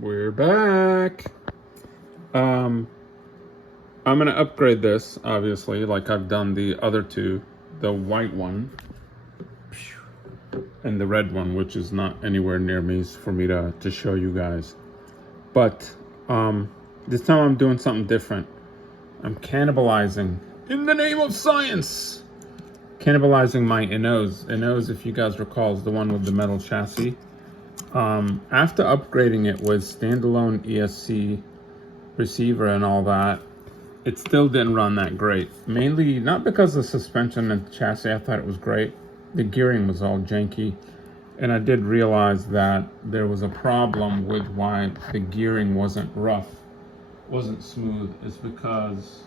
We're back. I'm gonna upgrade this, obviously, like I've done the other two, the white one and the red one, which is not anywhere near me for me to show you guys. But this time I'm doing something different. I'm cannibalizing, in the name of science, cannibalizing my Inos. Inos, if you guys recall, is the one with the metal chassis. After upgrading it with standalone ESC receiver and all that, it still didn't run that great. Mainly not because of the suspension and the chassis. I thought it was great. The gearing was all janky, and I did realize that there was a problem with why the gearing wasn't smooth. It's because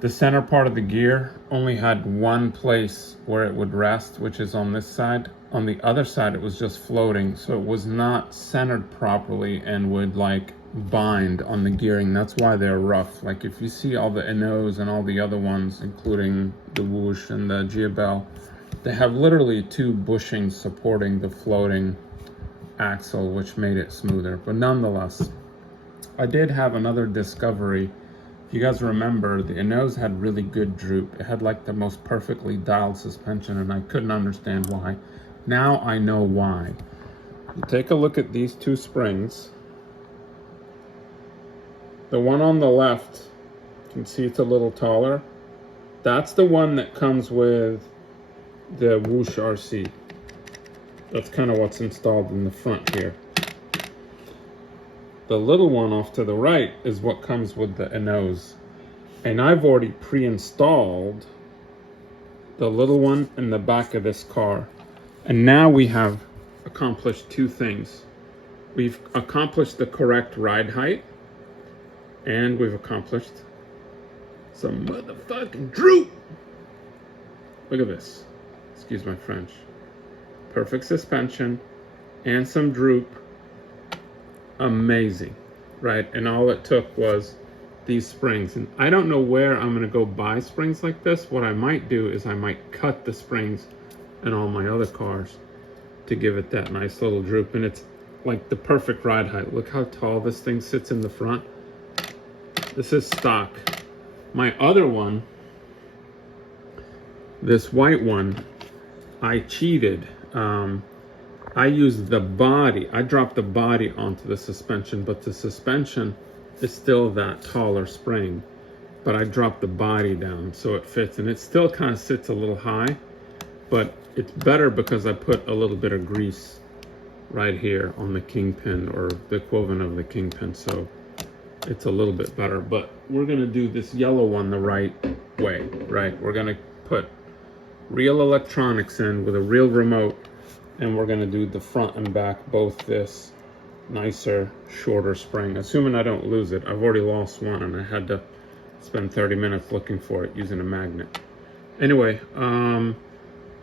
the center part of the gear only had one place where it would rest, which is on this side. On the other side, it was just floating, so it was not centered properly and would like bind on the gearing. That's why they're rough. Like if you see all the Inos and all the other ones, including the Whoosh and the Jiabaile, they have literally two bushings supporting the floating axle, which made it smoother. But nonetheless, I did have another discovery. If you guys remember, the Inos had really good droop. It had like the most perfectly dialed suspension, and I couldn't understand why. Now I know why. You take a look at these two springs. The one on the left, you can see it's a little taller. That's the one that comes with the WhooshRC. That's kind of what's installed in the front here. The little one off to the right is what comes with the Inos. And I've already pre-installed the little one in the back of this car. And now we have accomplished two things. We've accomplished the correct ride height, and we've accomplished some motherfucking droop. Look at this. Excuse my French. Perfect suspension and some droop. Amazing, right? And all it took was these springs. And I don't know where I'm gonna go buy springs like this. What I might do is I might cut the springs in all my other cars to give it that nice little droop. And it's like the perfect ride height. Look how tall this thing sits in the front. This is stock. My other one, this white one, I cheated. I used the body. I dropped the body onto the suspension, but the suspension is still that taller spring. But I dropped the body down so it fits, and it still kind of sits a little high, but it's better because I put a little bit of grease right here on the kingpin, or the equivalent of the kingpin, so it's a little bit better. But we're gonna do this yellow one the right way, right? We're gonna put real electronics in with a real remote, and we're gonna do the front and back, both this nicer, shorter spring, assuming I don't lose it. I've already lost one, and I had to spend 30 minutes looking for it using a magnet. Anyway,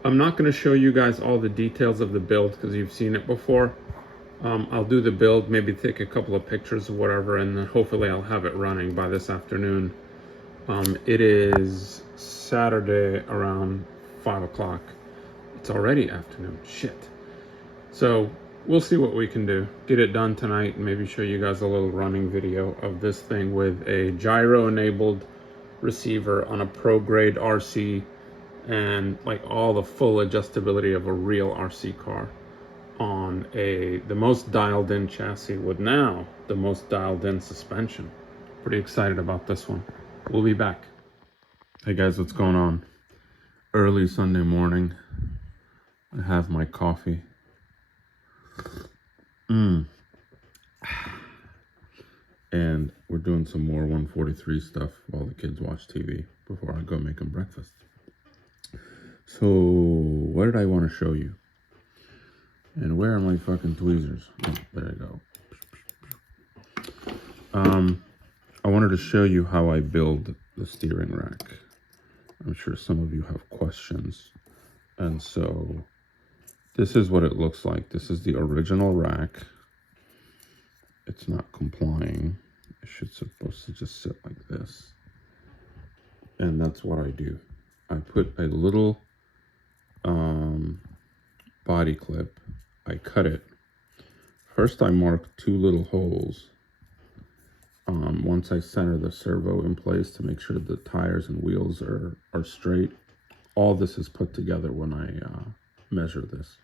I'm not gonna show you guys all the details of the build because you've seen it before. I'll do the build, maybe take a couple of pictures or whatever, and then hopefully I'll have it running by this afternoon. It is Saturday around 5 o'clock. It's already afternoon, shit. So we'll see what we can do. Get it done tonight and maybe show you guys a little running video of this thing with a gyro enabled receiver on a pro grade RC, and like all the full adjustability of a real RC car on the most dialed in chassis with now the most dialed in suspension. Pretty excited about this one. We'll be back. Hey guys, what's going on? Early Sunday morning. I have my coffee. And we're doing some more 143 stuff while the kids watch TV before I go make them breakfast. So, what did I want to show you? And where are my fucking tweezers? Oh, there I go. I wanted to show you how I build the steering rack. I'm sure some of you have questions. And so, this is what it looks like. This is the original rack. It's not complying. It should supposed to just sit like this. And that's what I do. I put a little body clip. I cut it First I marked 2 little holes. Once I center the servo in place to make sure the tires and wheels are straight. All this is put together when I measure this.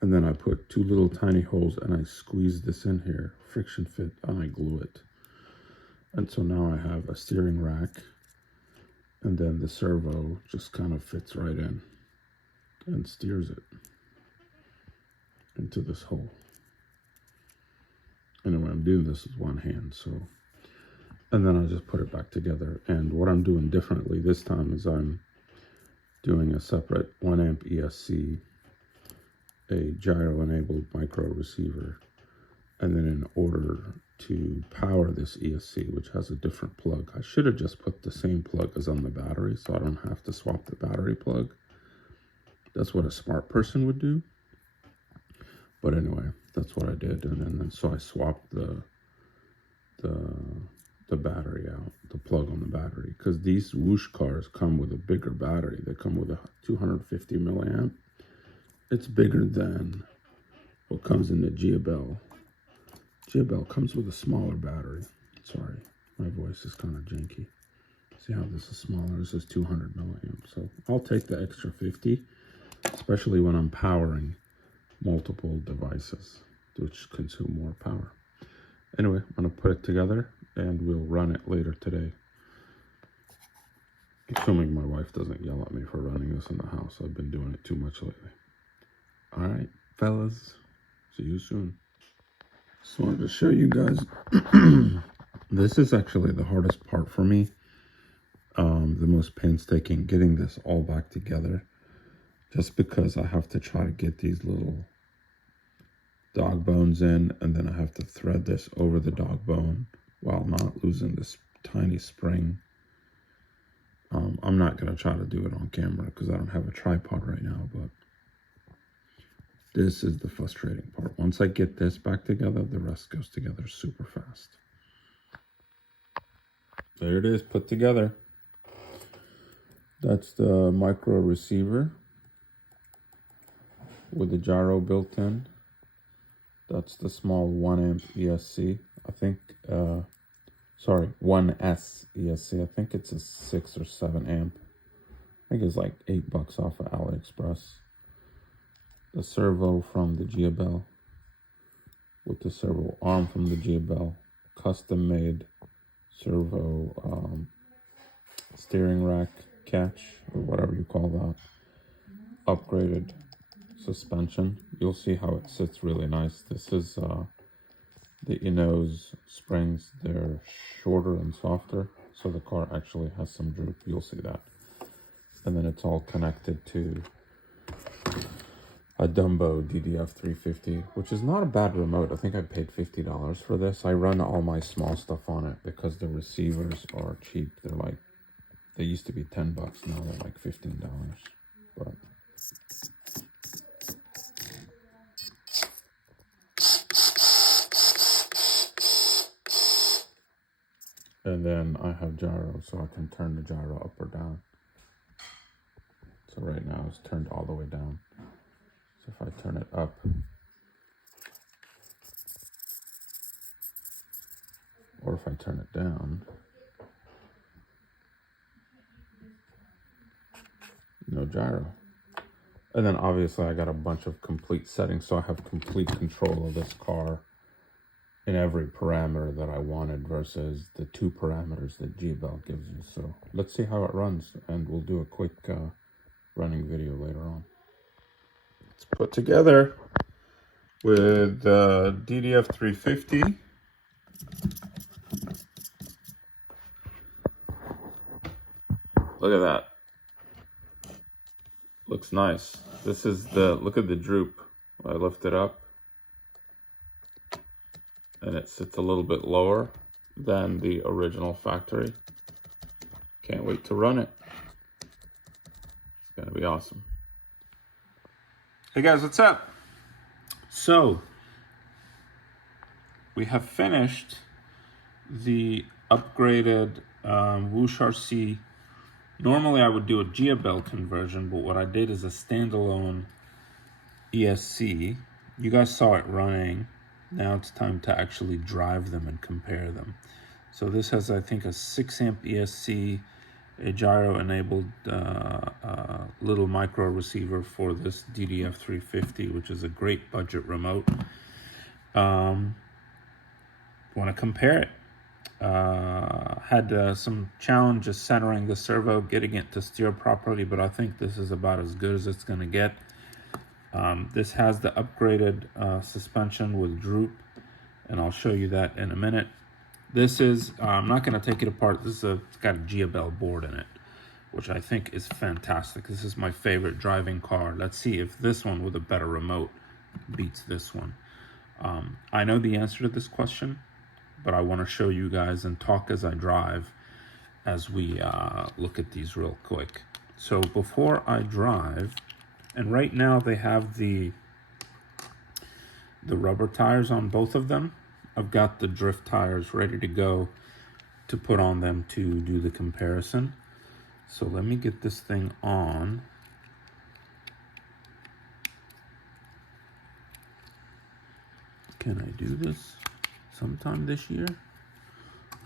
And then I put 2 little tiny holes and I squeeze this in here, friction fit, and I glue it. And so now I have a steering rack, and then the servo just kind of fits right in and steers it into this hole. Anyway, I'm doing this with one hand, so, and then I just put it back together. And what I'm doing differently this time is I'm doing a separate 1 amp ESC, a gyro enabled micro receiver, and then in order to power this ESC, which has a different plug, I should have just put the same plug as on the battery so I don't have to swap the battery plug. That's what a smart person would do. But anyway, that's what I did, and then so I swapped the battery out, the plug on the battery, because these Whoosh cars come with a bigger battery. They come with a 250 milliamp. It's bigger than what comes in the Jiabaile. Jiabaile comes with a smaller battery. Sorry, my voice is kind of janky. See how this is smaller? This is 200 milliamps. So I'll take the extra 50, especially when I'm powering multiple devices which consume more power. Anyway, I'm going to put it together and we'll run it later today. Assuming my wife doesn't yell at me for running this in the house. I've been doing it too much lately. All right, fellas, see you soon. Just wanted to show you guys. This is actually the hardest part for me. The most painstaking, getting this all back together. Just because I have to try to get these little dog bones in, and then I have to thread this over the dog bone while not losing this tiny spring. I'm not going to try to do it on camera because I don't have a tripod right now, but this is the frustrating part. Once I get this back together, the rest goes together super fast. There it is, put together. That's the micro receiver with the gyro built in. That's the small 1 amp ESC. I think, sorry, 1S ESC. I think it's a 6 or 7 amp. I think it's like $8 off of AliExpress. The servo from the Jiabaile with the servo arm from the Jiabaile. Custom made servo steering rack catch, or whatever you call that. Upgraded suspension. You'll see how it sits really nice. This is the Inno's springs. They're shorter and softer, so the car actually has some droop. You'll see that. And then it's all connected to a Dumbo DDF350, which is not a bad remote. I think I paid $50 for this. I run all my small stuff on it because the receivers are cheap. They're like, they used to be $10, now they're like $15. But and then I have gyro, so I can turn the gyro up or down. So right now it's turned all the way down. So if I turn it up, or if I turn it down, no gyro. And then obviously I got a bunch of complete settings, so I have complete control of this car in every parameter that I wanted versus the 2 parameters that Jiabaile gives you. So let's see how it runs, and we'll do a quick running video later on. It's put together with DDF350. Look at that. Looks nice. This is the, look at the droop. I lift it up and it sits a little bit lower than the original factory. Can't wait to run it. It's gonna be awesome. Hey guys, what's up? So, we have finished the upgraded WhooshRC. Normally I would do a Jiabaile conversion, but what I did is a standalone ESC You guys saw it running. Now it's time to actually drive them and compare them. So this has, I think, a 6 amp ESC, a gyro enabled little micro receiver for this DDF350, which is a great budget remote. Want to compare it. Had some challenges centering the servo, getting it to steer properly, but I think this is about as good as it's going to get. This has the upgraded suspension with droop, and I'll show you that in a minute. This is, I'm not going to take it apart. It's got a Jiabaile board in it, which I think is fantastic. This is my favorite driving car. Let's see if this one with a better remote beats this one. I know the answer to this question, but I want to show you guys and talk as I drive as we look at these real quick. So before I drive, and right now they have the rubber tires on both of them. I've got the drift tires ready to go to put on them to do the comparison. So let me get this thing on. Can I do this sometime this year?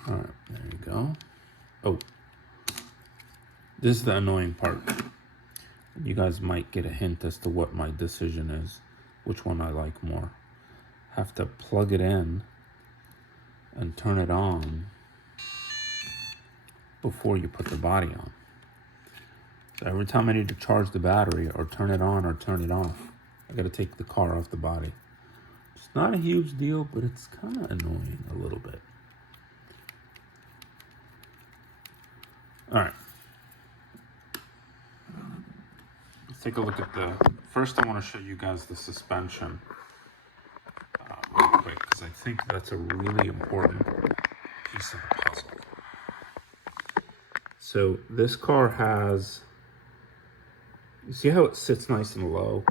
All right, there you go. Oh, this is the annoying part. You guys might get a hint as to what my decision is, which one I like more. Have to plug it in and turn it on before you put the body on. So every time I need to charge the battery or turn it on or turn it off, I gotta take the car off the body. It's not a huge deal, but it's kind of annoying a little bit. All right. Let's take a look at first I want to show you guys the suspension real quick, because I think that's a really important piece of the puzzle. So this car has, you see how it sits nice and low,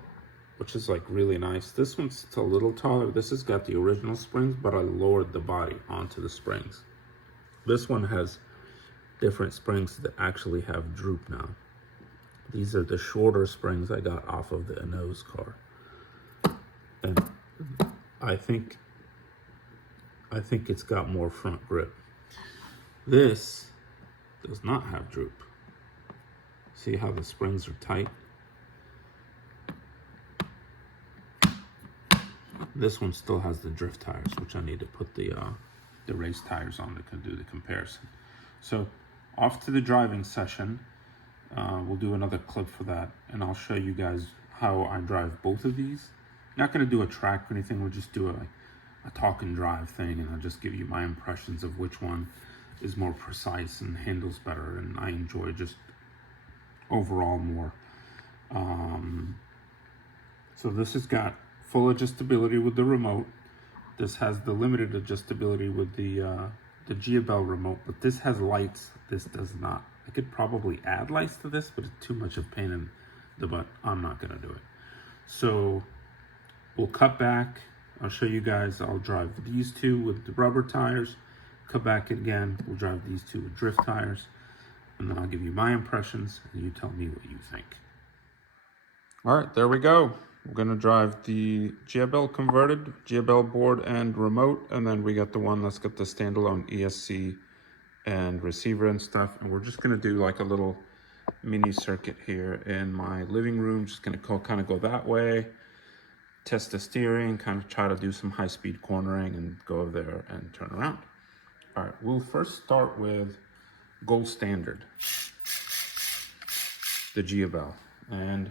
which is like really nice. This one's a little taller. This has got the original springs, but I lowered the body onto the springs. This one has different springs that actually have droop now. These are the shorter springs I got off of the Eno's car. And I think it's got more front grip. This does not have droop. See how the springs are tight? This one still has the drift tires, which I need to put the race tires on to do the comparison. So off to the driving session. We'll do another clip for that, and I'll show you guys how I drive both of these. Not going to do a track or anything. We'll just do a talk and drive thing, and I'll just give you my impressions of which one is more precise and handles better, and I enjoy just overall more. So this has got full adjustability with the remote. This has the limited adjustability with the Jiabaile remote, but this has lights. This does not. I could probably add lights to this, but it's too much of a pain in the butt. I'm not gonna do it. So we'll cut back. I'll show you guys. I'll drive these two with the rubber tires. Cut back again. We'll drive these two with drift tires, and then I'll give you my impressions, and you tell me what you think. All right, there we go. We're gonna drive the Jiabaile converted, Jiabaile board and remote, and then we got the one that's got the standalone ESC and receiver and stuff. And we're just gonna do like a little mini circuit here in my living room. Just gonna kind of go that way, test the steering, kind of try to do some high-speed cornering and go over there and turn around. All right, we'll first start with gold standard, the Jiabaile. And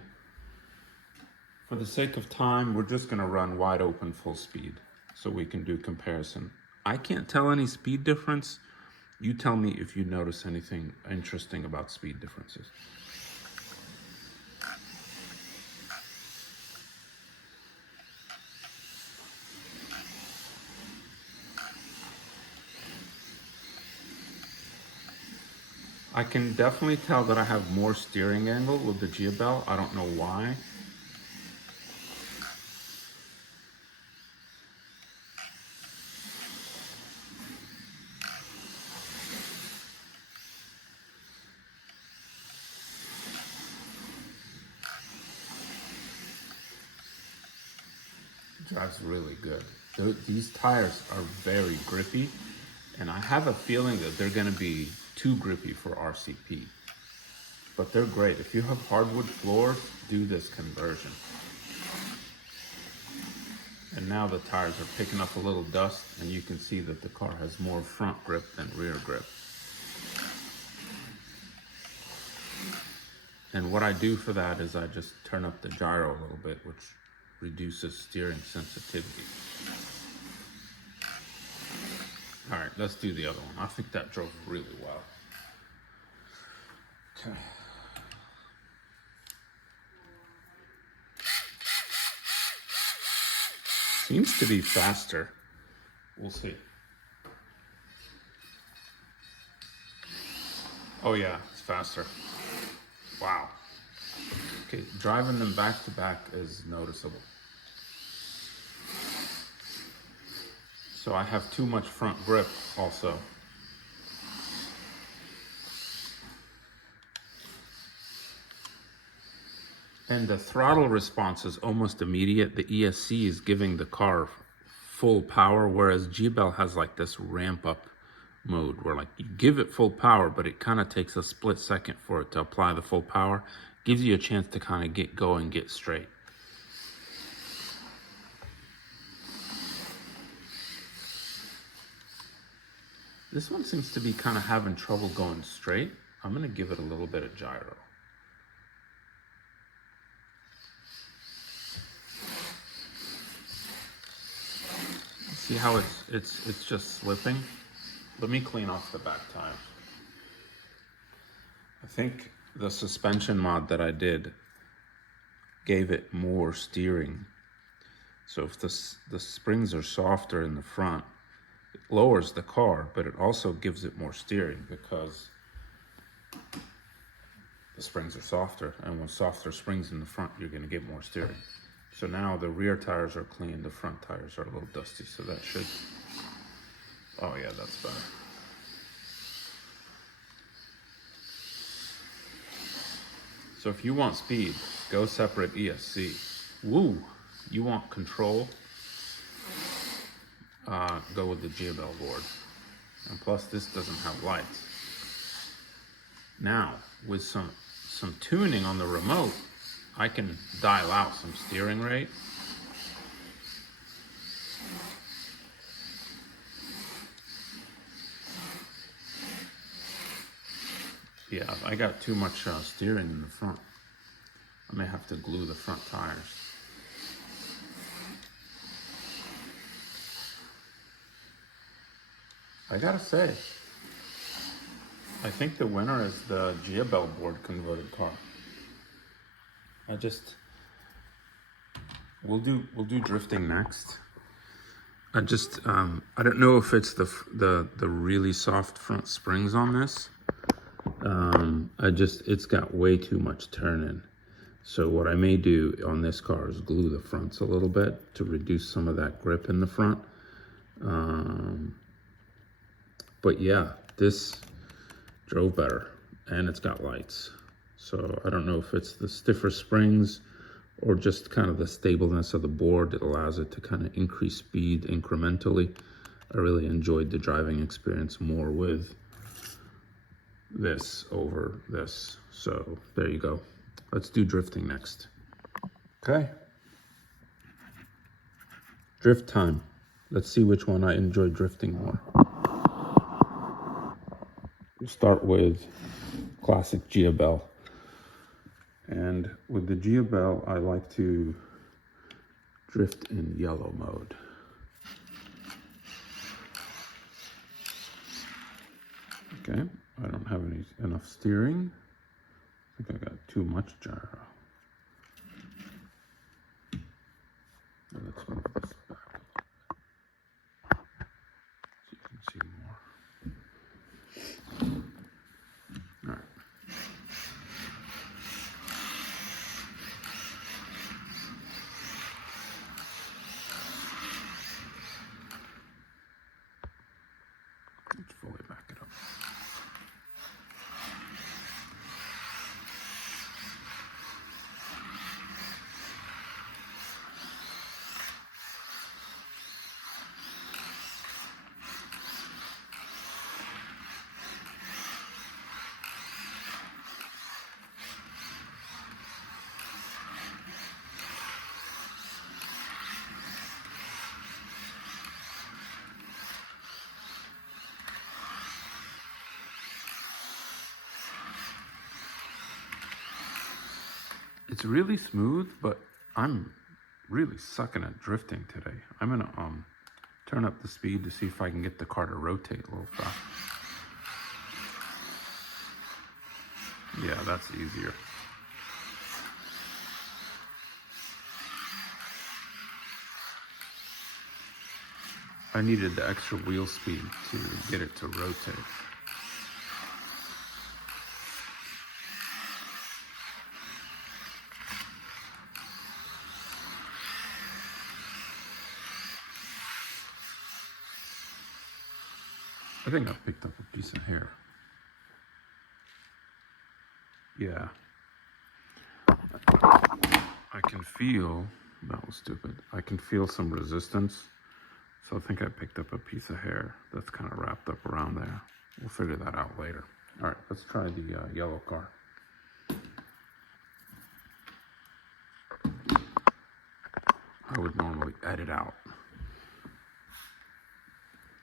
for the sake of time, we're just gonna run wide open full speed so we can do comparison. I can't tell any speed difference. You tell me if you notice anything interesting about speed differences. I can definitely tell that I have more steering angle with the Jiabaile. I don't know why. drives really good. These tires are very grippy, and I have a feeling that they're gonna be too grippy for RCP. But they're great. If you have hardwood floors, do this conversion. And now the tires are picking up a little dust, and you can see that the car has more front grip than rear grip. And what I do for that is I just turn up the gyro a little bit, which reduces steering sensitivity. All right, let's do the other one. I think that drove really well. Okay. Seems to be faster. We'll see. Oh yeah, it's faster. Wow. Okay, driving them back to back is noticeable. So I have too much front grip also. And the throttle response is almost immediate. The ESC is giving the car full power, whereas Jiabaile has like this ramp up mode where like you give it full power, but it kind of takes a split second for it to apply the full power. Gives you a chance to kind of get going, get straight. This one seems to be kind of having trouble going straight. I'm gonna give it a little bit of gyro. See how it's just slipping? Let me clean off the back tire. I think the suspension mod that I did gave it more steering. So if the springs are softer in the front, it lowers the car, but it also gives it more steering because the springs are softer, and with softer springs in the front, you're gonna get more steering. So now the rear tires are clean, the front tires are a little dusty, so that should, oh yeah, that's better. So if you want speed, go separate ESC. Woo! You want control, go with the Jiabaile board. And plus this doesn't have lights. Now, with some tuning on the remote, I can dial out some steering rate. Yeah, I got too much steering in the front. I may have to glue the front tires. I gotta say, I think the winner is the Jiabaile board converted car. We'll do drifting next. I don't know if it's the really soft front springs on this. It's got way too much turn-in. So what I may do on this car is glue the fronts a little bit to reduce some of that grip in the front. But yeah, this drove better, and it's got lights. So I don't know if it's the stiffer springs or just kind of the stableness of the board that allows it to kind of increase speed incrementally. I really enjoyed the driving experience more with this over this. So there you go. Let's do drifting next. Okay. Drift time. Let's see which one I enjoy drifting more. We'll start with classic Jiabaile. And with the Jiabaile, I like to drift in yellow mode. Okay, I don't have enough steering. I think I got too much gyro. Let's move this back a little bit so you can see more. All right. Let's fully back it up. It's really smooth, but I'm really sucking at drifting today. I'm gonna turn up the speed to see if I can get the car to rotate a little fast. Yeah, that's easier. I needed the extra wheel speed to get it to rotate. I think I picked up a piece of hair. Yeah. I can feel, that was stupid. I can feel some resistance. So I think I picked up a piece of hair that's kind of wrapped up around there. We'll figure that out later. All right, let's try the yellow car. I would normally edit out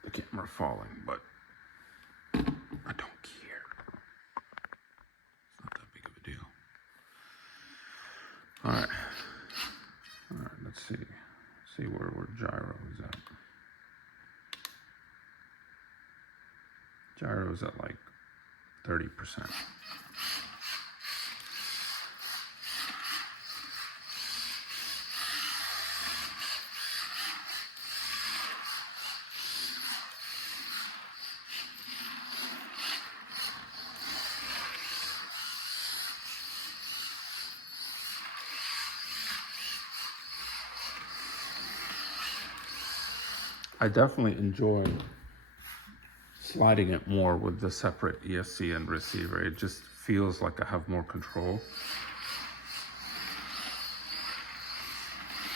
the camera falling, but I don't care. It's not that big of a deal. All right, let's see where gyro is at. Gyro's at like 30%. I definitely enjoy sliding it more with the separate ESC and receiver. It just feels like I have more control.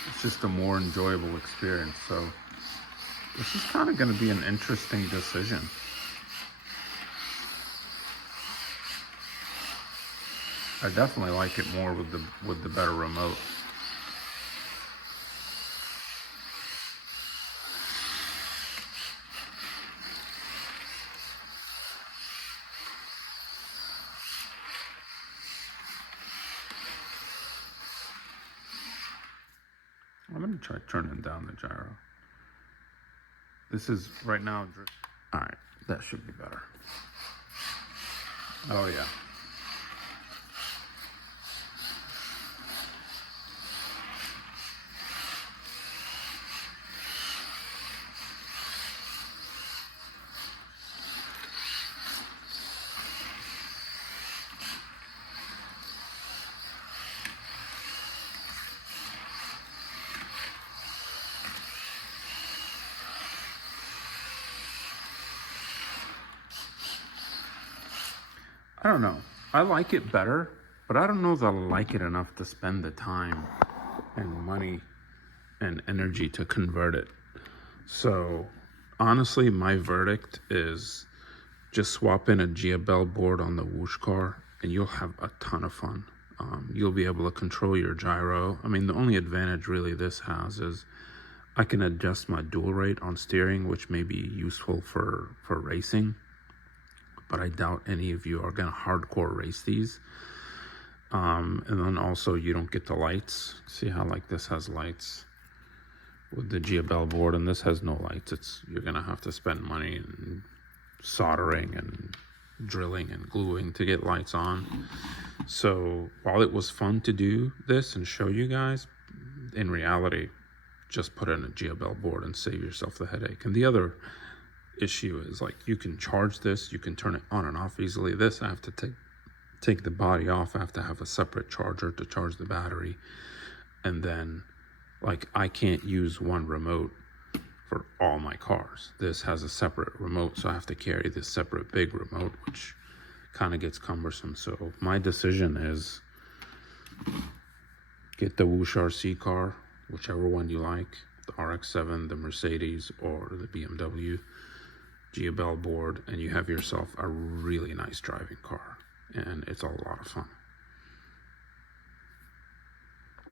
It's just a more enjoyable experience. So this is kind of going to be an interesting decision. I definitely like it more with the better remote. I'm going to try turning down the gyro. This is right now. All right, that should be better. Oh yeah. I don't know. I like it better, but I don't know if I like it enough to spend the time and money and energy to convert it. So honestly, my verdict is just swap in a Jiabaile board on the Whoosh car and you'll have a ton of fun. You'll be able to control your gyro. I mean, the only advantage really this has is I can adjust my dual rate on steering, which may be useful for racing. But I doubt any of you are gonna hardcore race these. And then also you don't get the lights. See how like this has lights with the Jiabaile board, and this has no lights. You're gonna have to spend money and soldering and drilling and gluing to get lights on. So while it was fun to do this and show you guys, in reality, just put in a Jiabaile board and save yourself the headache. And the other issue is like you can charge this, you can turn it on and off easily. This I have to take the body off. I have to have a separate charger to charge the battery, and then like I can't use one remote for all my cars. This has a separate remote, so I have to carry this separate big remote, which kind of gets cumbersome. So my decision is get the WhooshRC car, whichever one you like, the RX7, the Mercedes, or the BMW. Jiabaile board, and you have yourself a really nice driving car, and it's a lot of fun.